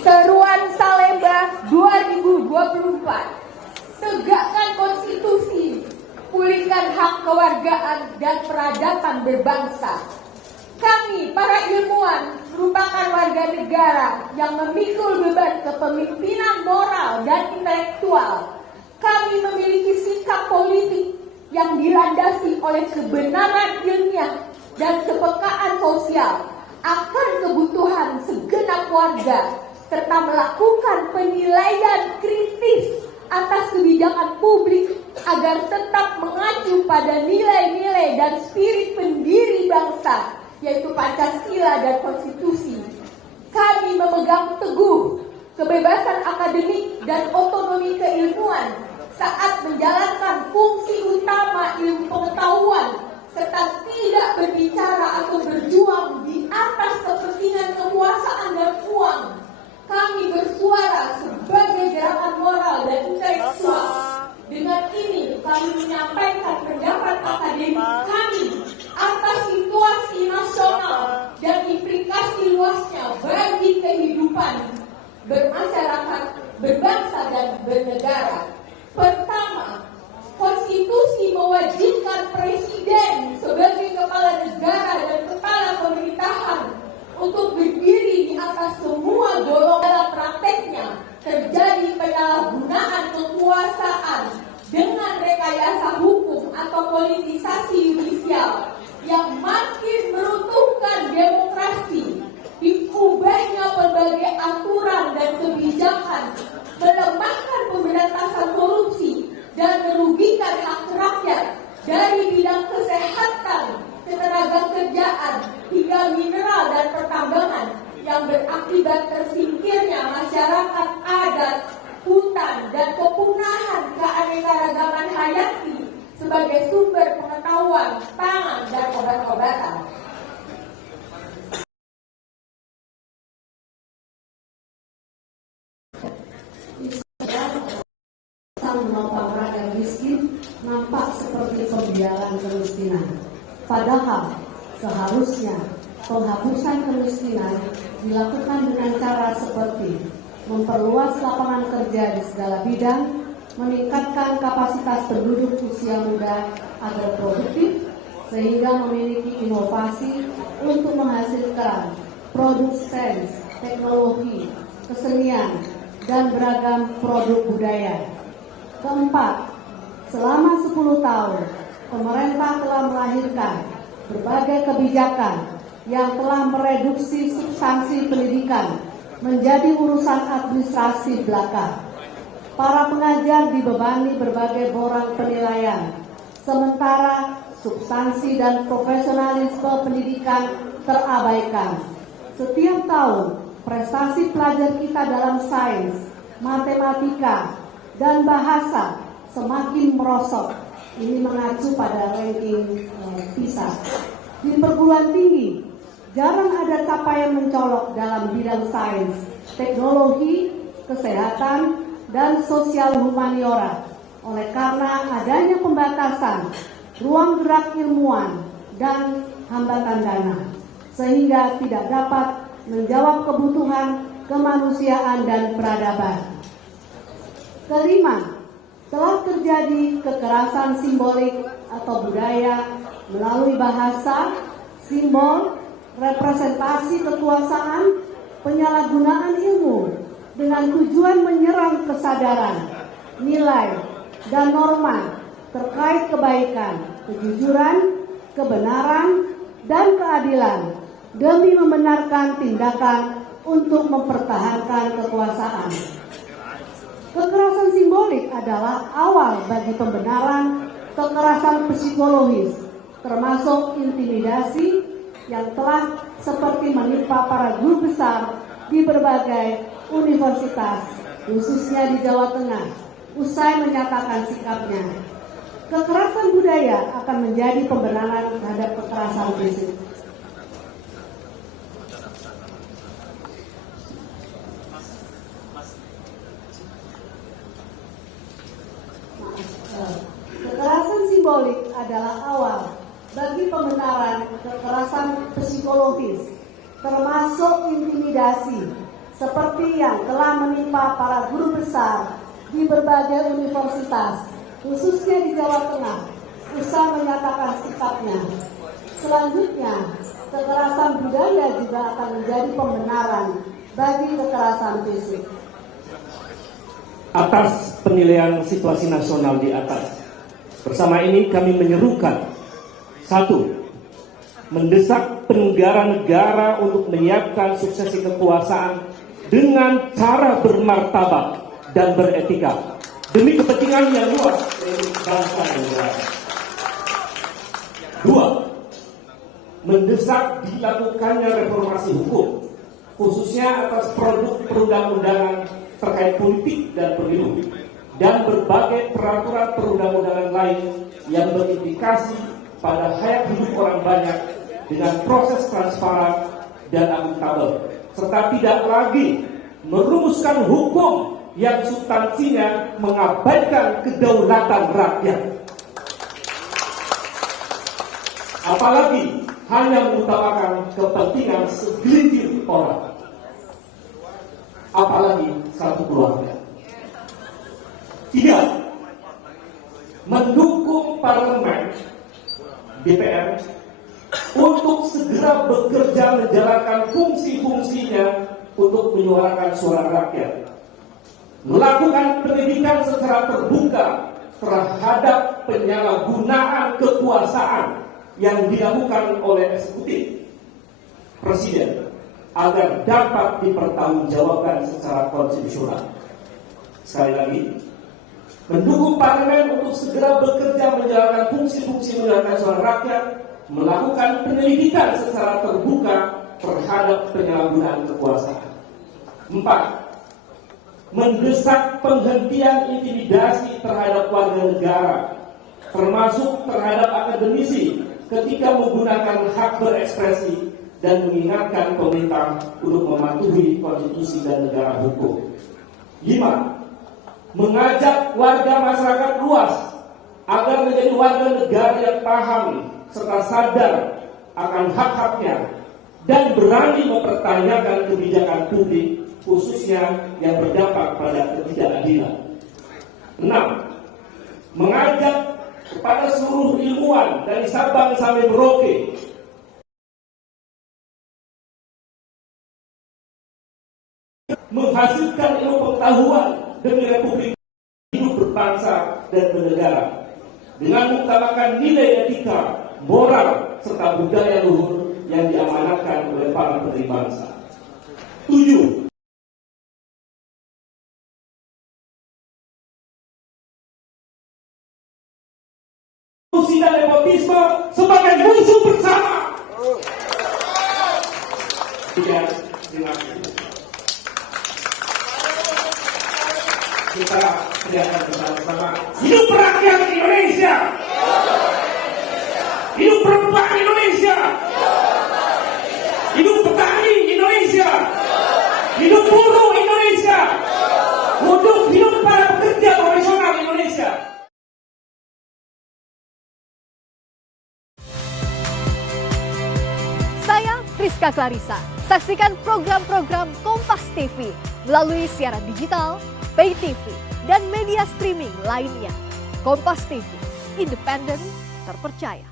Seruan Salemba 2024. Tegakkan konstitusi, pulihkan hak kewargaan dan peradaban berbangsa. Kami, para ilmuwan, merupakan warga negara yang memikul beban kepemimpinan moral dan intelektual. Kami memiliki sikap politik yang dilandasi oleh kebenaran ilmiah dan kepekaan sosial akan kebutuhan segenap warga, serta melakukan penilaian kritis atas kebijakan publik agar tetap mengacu pada nilai-nilai dan spirit pendiri bangsa, yaitu Pancasila dan Konstitusi. Kami memegang teguh kebebasan akademik dan otonomi keilmuan saat menjalankan fungsi utama ilmu pengetahuan, serta tidak berbicara atau berjuang di atas kepentingan kekuasaan dan uang. Kami bersuara sebagai gerakan moral dan intelektual. Dengan ini kami menyampaikan pendapat akademik kami atas situasi nasional dan implikasi luasnya bagi kehidupan bermasyarakat, berbangsa dan bernegara. Pertama, konstitusi mewajibkan presiden sebagai kepala negara dan kepala pemerintahan untuk berdiri di atas semua golongan. Dalam prakteknya terjadi penyalahgunaan kekuasaan dengan rekayasa hukum atau politisasi yudisial yang makin meruntuhkan demokrasi, diubahnya berbagai aturan dan kebijakan, melemahkan pemberantasan korupsi dan merugikan hak rakyat dari bidang kesehatan, ketenagakerjaan hingga mineral dan pertambangan, yang berakibat tersingkirnya masyarakat adat, hutan, dan kepunahan keanekaragaman hayati sebagai sumber pengetahuan, pangan, dan obat-obatan. Menopang rakyat miskin nampak seperti pembiaran kemiskinan. Padahal seharusnya penghapusan kemiskinan dilakukan dengan cara seperti memperluas lapangan kerja di segala bidang, meningkatkan kapasitas penduduk usia muda agar produktif, sehingga memiliki inovasi untuk menghasilkan produk sains, teknologi, kesenian, dan beragam produk budaya. Keempat, selama 10 tahun, pemerintah telah melahirkan berbagai kebijakan yang telah mereduksi substansi pendidikan menjadi urusan administrasi belaka. Para pengajar dibebani berbagai borang penilaian, sementara substansi dan profesionalisme pendidikan terabaikan. Setiap tahun, prestasi pelajar kita dalam sains, matematika, dan bahasa semakin merosot. Ini mengacu pada ranking PISA. Di perguruan tinggi, jarang ada capaian mencolok dalam bidang sains, teknologi, kesehatan, dan sosial humaniora. Oleh karena adanya pembatasan ruang gerak ilmuwan dan hambatan dana, sehingga tidak dapat menjawab kebutuhan kemanusiaan dan peradaban. Kelima, telah terjadi kekerasan simbolik atau budaya melalui bahasa, simbol, representasi kekuasaan, penyalahgunaan ilmu dengan tujuan menyerang kesadaran, nilai, dan norma terkait kebaikan, kejujuran, kebenaran, dan keadilan demi membenarkan tindakan untuk mempertahankan kekuasaan. Kekerasan simbolik adalah awal bagi pembenaran kekerasan psikologis, termasuk intimidasi yang telah seperti menimpa para guru besar di berbagai universitas, khususnya di Jawa Tengah, usai menyatakan sikapnya. Kekerasan budaya akan menjadi pembenaran terhadap kekerasan fisik. Kekerasan simbolik adalah awal bagi pembenaran kekerasan psikologis, termasuk intimidasi, seperti yang telah menimpa para guru besar di berbagai universitas, khususnya di Jawa Tengah, usai menyatakan sikapnya. Selanjutnya, kekerasan budaya juga akan menjadi pembenaran bagi kekerasan fisik. Atas penilaian situasi nasional di atas, bersama ini kami menyerukan: 1. Mendesak negara-negara untuk menyiapkan suksesi kekuasaan dengan cara bermartabat dan beretika demi kepentingan yang luas dari bangsa dan negara. 2. Mendesak dilakukannya reformasi hukum, khususnya atas produk perundang-undangan terkait politik dan pemilu, dan berbagai peraturan perundang-undangan lain yang berimplikasi pada hayat hidup orang banyak dengan proses transparan dan akuntabel, serta tidak lagi merumuskan hukum yang substansinya mengabaikan kedaulatan rakyat, apalagi hanya mengutamakan kepentingan segelintir orang, apalagi satu keluarga. 3. Mendukung parlemen DPR untuk segera bekerja menjalankan fungsi-fungsinya untuk menyuarakan suara rakyat, melakukan pendidikan secara terbuka terhadap penyalahgunaan kekuasaan yang dilakukan oleh eksekutif presiden agar dapat dipertanggungjawabkan secara konstitusional. Sekali lagi, mendukung parlemen untuk segera bekerja menjalankan fungsi-fungsi menyuarakan suara rakyat, melakukan penyelidikan secara terbuka terhadap penyalahgunaan kekuasaan. 4. Mendesak penghentian intimidasi terhadap warga negara, termasuk terhadap akademisi ketika menggunakan hak berekspresi, dan mengingatkan pemerintah untuk mematuhi konstitusi dan negara hukum. 5. Mengajak warga masyarakat luas agar menjadi warga negara yang paham serta sadar akan hak-haknya dan berani mempertanyakan kebijakan publik, khususnya yang berdampak pada ketidakadilan. 6. Mengajak kepada seluruh ilmuwan dari Sabang sampai Merauke menghasilkan ilmu pengetahuan demi Republik hidup berbangsa dan bernegara dengan mengutamakan nilai etika, moral, serta budaya luhur yang diamanatkan oleh para pendiri bangsa. 7. Korupsi dan nepotisme sebagai musuh bersama. Terima kasih. Kita teriakan bersama-sama: hidup rakyat Indonesia, hidup perempuan Indonesia, hidup petani Indonesia, hidup buruh Indonesia, hidup para pekerja profesional Indonesia. Saya Friska Clarissa. Saksikan program-program Kompas TV melalui siaran digital, pay TV, dan media streaming lainnya. Kompas TV, independen, terpercaya.